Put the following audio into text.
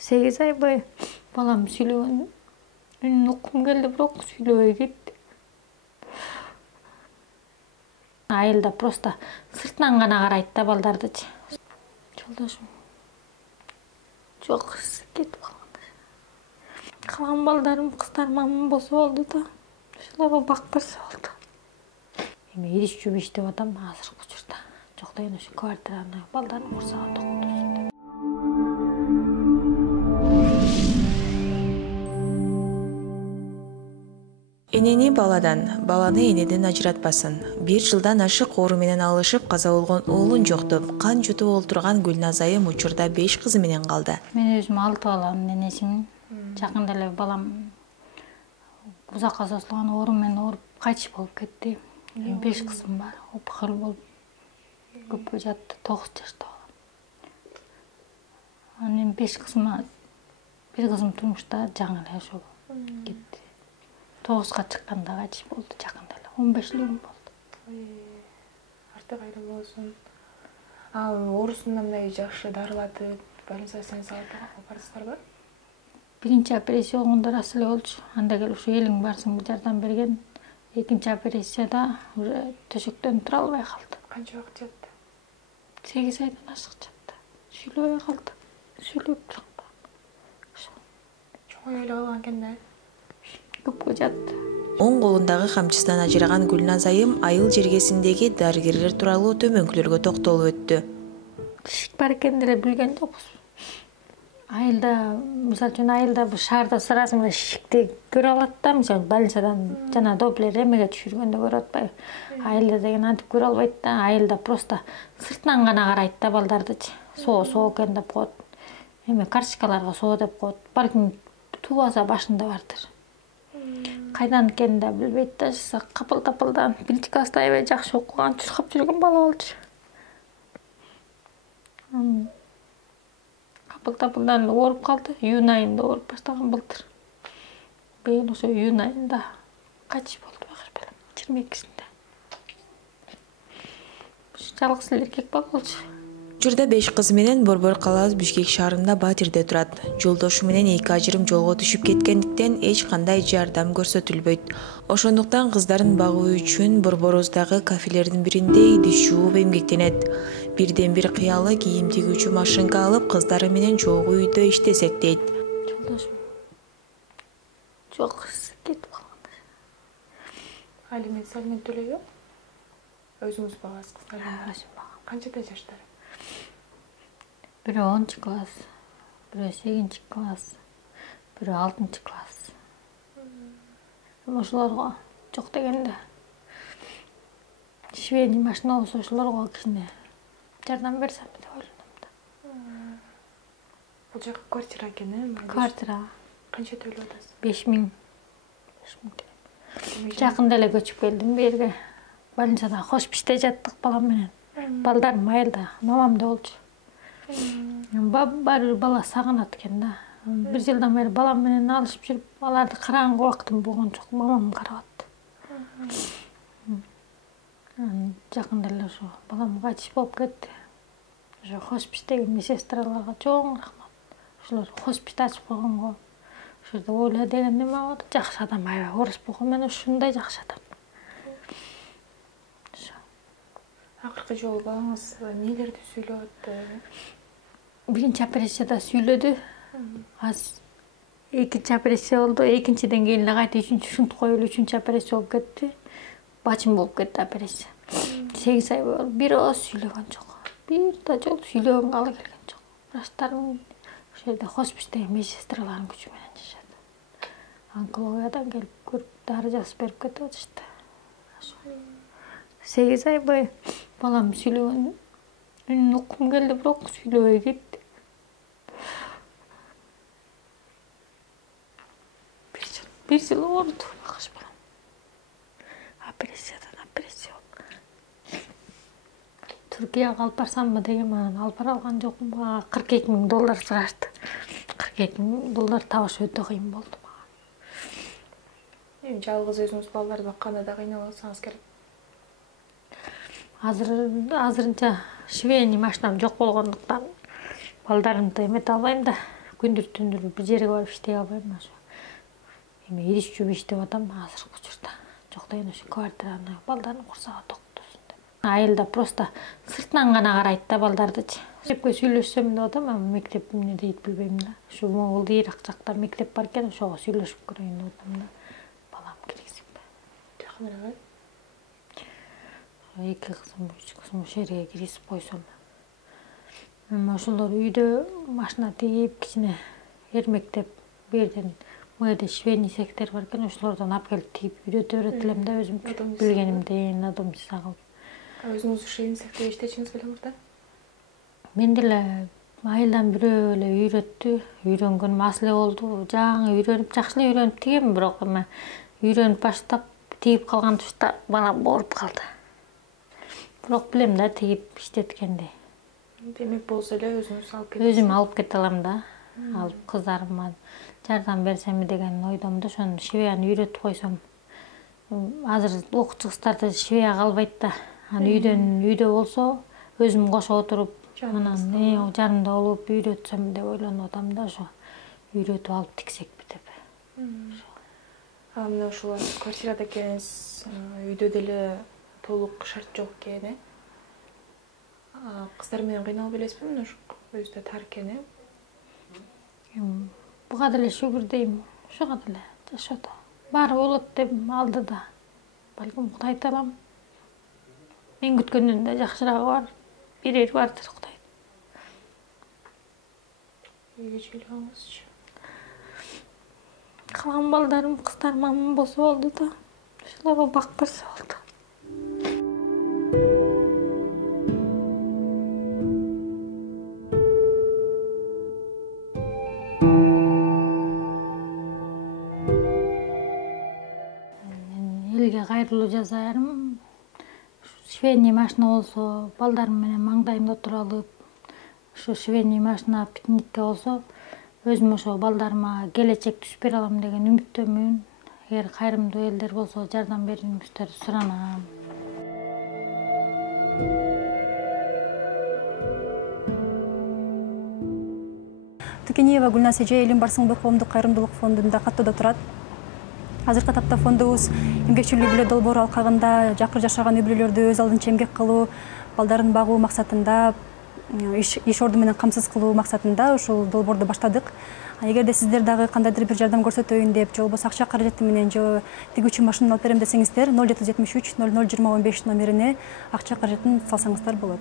8 ай бою балам сүйлөгөн үнүн уккум келди, бирок сүйлөбөй кетти. Айылда просто сыртынан гана карайт да балдардычы. Жолдошум жок кетип калган. Калган балдарым, кыздарым аман болсо болду да. Ошолорго бак берсе болду. Эми ириш жуп иштеп атам азыркы учурда. Жок деген ошо квартираны балдарым курсага токуптурушат. Энени баладан, баланы энеден ажыратпасын. 1 жылдан ашык оору менен алышып каза болгон уулун жоктоп, кан жутуп олтурган Гүлназ айым учурда 5 кызы менен калды. Мен өзүм 6 баламдын энесимин. Жакында эле балам узакка созулган оору менен ооруп кайтыш болуп кетти. 5 кызым бар. Опухоль болуп көпкө жатты, 9 жашта балам. Анан 5 кызыма бир кызым турмушта жаңы эле ошол кетти. 9га чыкканда кайтыш болду жакында эле. 15 күн болду. Арты кайра болсун. Оорусунда мындай жакшы дарыларды больницасына салып апарсыздарбы? Биринчи операция болгондо рас эле болчу. Анда келип ушу элиң барсың жардам берген. Экинчи операцияда уже төшөктөн тура албай калды. Канча убакыт жатты? 8 айдан ашык жатты. Сүйлөбөй калды. Сүйлөп чыкты. Чоң эле алган экен да. Көпкө жатты. Оң колундагы камчысынан ажыраган Гүлназ айым айыл жергесиндеги дарыгерлер тууралуу төмөнкүлөргө токтолуп өттү. Ишик бар экенин деле билген жокпуз. Айылда, мисалы үчүн айылда бул шаарда сразу мына ишикти көрө алат да, мисалы больницадан жана доплер эмеге түшүргөндө көрүп атпайбы. Айылда деген антип көрө албайт да, айылда просто сыртынан гана карайт да балдардычы. Соо экен деп коет. Эме карточкаларга соо деп коет. Балким туубаса башында бардыр. Кайдан экенин да билбейт да, капыл-тапылдан билчикасы да аябай жакшы окуган, чуркап жүргөн бала болчу. Капыл-тапылдан ооруп калды. Июнь айында ооруп баштаган былтыр. Быйыл ошо июнь айында кайтыш болду акыры белем. 22-синде. Жалгыз эле эркек бала болчу. Учурда 5 кызы менен Борбор калабыз Бишкек шаарында батирде турат. Жолдошу менен 2 ажырым жолго түшүп кеткендиктен эч кандай жардам көрсөтүлбөйт. Ошондуктан кыздарын багуу үчүн Борборуздагы кафелердин биринде идиш жууп эмгектенет. Бирден бир кыялы кийим тигүүчү машинка алып кыздары менен чогуу үйдө иштесек дейт. Жолдошум жок кетип калган. Алимент төлөйбү? Өзүңүз багасыз кыздарды? Өзүм багам. Канчада жаштары? Бирөө 10 класс, бирөө 8 класс, бирөө 6 класс. Ошолорго жок дегенде швейный машина болсо ошолорго кичине жардам берсем деп ойлоном да. Бул жак квартира экен, э? Квартира. Канча төлөп атасыз? 5000. Жакында эле көчүп келдим бу жерге. Больницада хосписте жаттык балам менен. Балдарым айылда, мамамда болчу. Бар бала сагынат экен да. 1 жылдан бери балам менен алышып жүрүп, аларды караганга убактым болгон жок. Мамам карап атты. Жакында эле ошо балам кайтыш болуп кетти. Ошо хоспистеги медсестраларга чоң рахмат. Ошолор хосписти ачып койгонго. Ошо ойла деген неме болду. Жакшы адам, аябай орус болгон менен ушундай жакшы адам. Акыркы жолу балаңыз нелерди сүйлөп атты? Биринчи операцияда сүйлөдү. Экинчи операция болду. Экинчиден кийин эле кайта үчүнчү шунт коюлуп, үчүнчү операция болуп кетти. Бачым болуп кетти операция. 8 ай болуп бир ооз сүйлөгөн жок. Бир да жол сүйлөгөнгө алы келген жок. Врачтардын ошол жерде хоспистеги медсестралардын күчү менен жашады. Онкологиядан келип көрүп, дары жазып берип кетип атышты. 8 ай бою балам сүйлөгөн үнүн уккум келди, бирок сүйлөбөй кетти. Bir yıl oldu bakış balam. Operasiyadan operasiya oldu. Türkiye'ye alып барсам mı деген анан алып бара алган жокмун. $42,000 сурашты. $42,000 табыш өтө кыйын болду мага. Эми жалгыз өзүңүз балдарды бакканда да кыйналсаңыз керек. Азырынча швейный машинам жок болгондуктан балдарымды эмете албайм да. күндүр түндүр бир жерге барып иштей албайм ошо. Эми ириш жууп иштеп атам азыркы учурда. Жок дегенде ошо квартираны балдардын курсагы токтосун деп. Айылда просто сыртынан гана карайт да балдардычы. Мектепке сүйлөшсөм деп атам, ама мектеп эмне дейт билбейм да. Ушу ылдыйраак жакта мектеп бар экен, ошого сүйлөшүп көрөйүн деп атам да. Балам киргизиппи. Жакыныраак. 2 кызым, 3 кызым ошол жерге киргизип койсом. Эми ошолор үйдө машина тигип, кичине эрмектеп, бу жерден мыйда швейный цехтер бар экен, ошолордон алып келип тигип үйрөтө берет элем да, өзүм билгенимди надомчуса кылып. Өзүңүз швейный цехте иштечиңиз беле мурда? Мен деле айылдан бирөө эле үйрөттү, үйрөнгөнүм аз эле болду. Жаңы үйрөнүп, жакшы эле үйрөнүп тигем, бирок эми үйрөнүп баштап тигип калган тушта балам ооруп калды. Бирок билем да тигип иштеткенди. Демек болсо эле өзүңүз алып кетесиз. Өзүм алып кете алам да. Алып кыздарыма жардам берсем деген ойдомун да, ошону швеяны үйрөтүп койсом. Азыр окуучу кыздарды швея калбайт да. Аны үйдө болсо өзүм кошо отуруп, анан жанымда болуп үйрөтсөм деп ойлонуп атам да, ошо үйрөтүп алып тиксекпи деп. Мына ушул квартирада экенсиз, үйдө деле толук шарт жок экен, кыздар менен кыйналып элесизби? Мына ушу өзүдө тар экен, Буга деле шүгүр дейм, ошого деле жашоодо баары болот деп алдыда. Балким Кудай таалам мен күткөндөн да жакшыраагы бар, берери бардыр Кудай. Үйгө жыйлабаңызчы. Калган балдарым, кыздарым аман болсо болду да. Ошолорго бак берсе болду. Элге кайрылуу жасарым. Швейный машина болсо, балдарым менен маңдайымда отуруп алып, ушу швейный машина питникке болсо, өзүм ошо балдарыма келечек түш бере алам деген үмүттөмүн. Эгер кайрымдуу элдер болсо, жардам бериңиздер суранам. Тукениева Гүлназ эже Элим барсыңбы коомдук кайрымдуулук фондунда каттоодо турат. Азыркы тапта фондубуз эмгекчилүү бүлө долбоору алкагында жакыр жашаган үй бүлөлөрдү өз алдынча эмгек кылуу, балдарын багуу максатында, иш орду менен камсыз кылуу максатында ушул долбоорду баштадык. Эгерде сиздер дагы кандайдыр бир жардам көрсөтөйүн деп, же болбосо акча каражаты менен же тигүүчү машинаны алып берем десеңиздер, 0773 00 20 15 номерине акча каражатын салсаңыздар болот.